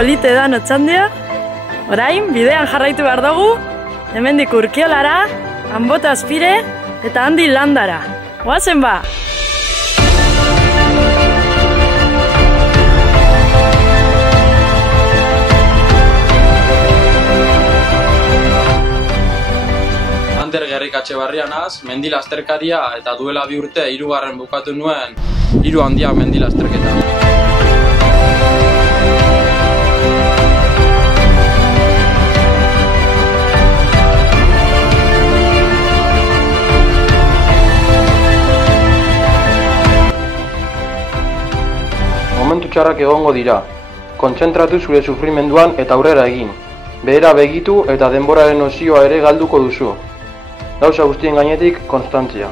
polite da Otxandio. Orain, bidean jarraitu behar dugu, hemendik Urkiolara, Anbota Azpire eta handi Landara. Goazen ba! Ander Gerrikatxebarria naz, mendi lasterkaria eta duela 2 urte 3. bukatu nuen 3 handia mendi lasterketa. Momentu txarrak egongo dira. Kontzentratu zure sufrimenduan eta aurrera egin. Behera begitu eta denboraren nozioa ere galduko duzu. Gauza guztien gainetik, konstantzia.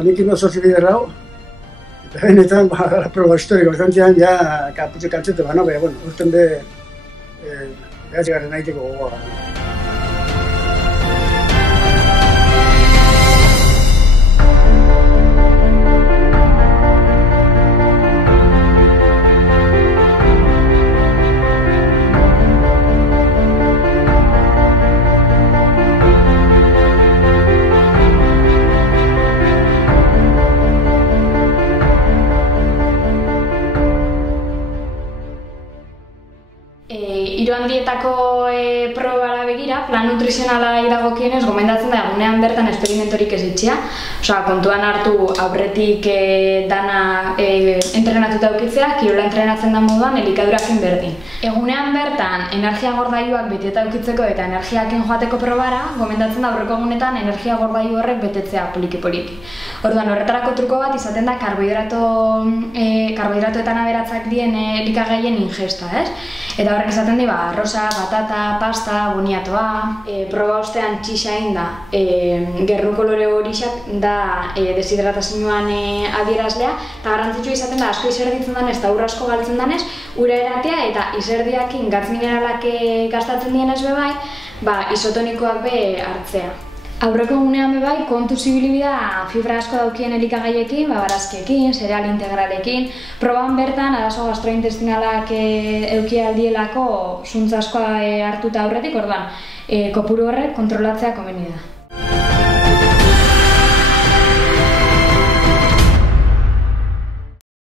Nik oso bider hau, eta benetan, proba historiko, zantzian, ja, kaputze kaltzete bano, baina, bueno, urten be, behatzigarren nahiteko gogoa. Hiru handietako probara begira, plan nutrizionala dagokienez gomendatzen da egunean bertan esperimentorik ez itxia. Osea, kontuan hartu aurretik dana entrenatuta eukitzea, kirola entrenatzen da moduan elikadurakin berdin. Egunean bertan energia gordailuak beteta eukitzeko eta energiakin joateko probara, gomendatzen da aurreko egunetan energia gordailu horrek betetzea poliki-poliki. Orduan, horretarako truko bat izaten da karbohidratoetan aberatzak dien elikagaien ingesta, ez? Eta horrek izaten di, arroza, batata, pasta, boniatoa, proba ostean txixa egin da, gerru kolore horixak da deshidratazioan adierazlea, eta garrantzitsua izaten da asko izerditzen danez eta ur asko galtzen danez, ura eratea eta izerdiakin gatz mineralak gastatzen dienez bebai, isotonikoak be hartzea. Aurreko egunean bebai, kontu zibilibida fibra asko daukien elikagaiekin, barazkiekin, zereal integralekin. Proban bertan, arazo gastrointestinalak euki aldielako zuntz askoa hartuta aurretik, orduan, kopuru horrek kontrolatzea komeni da.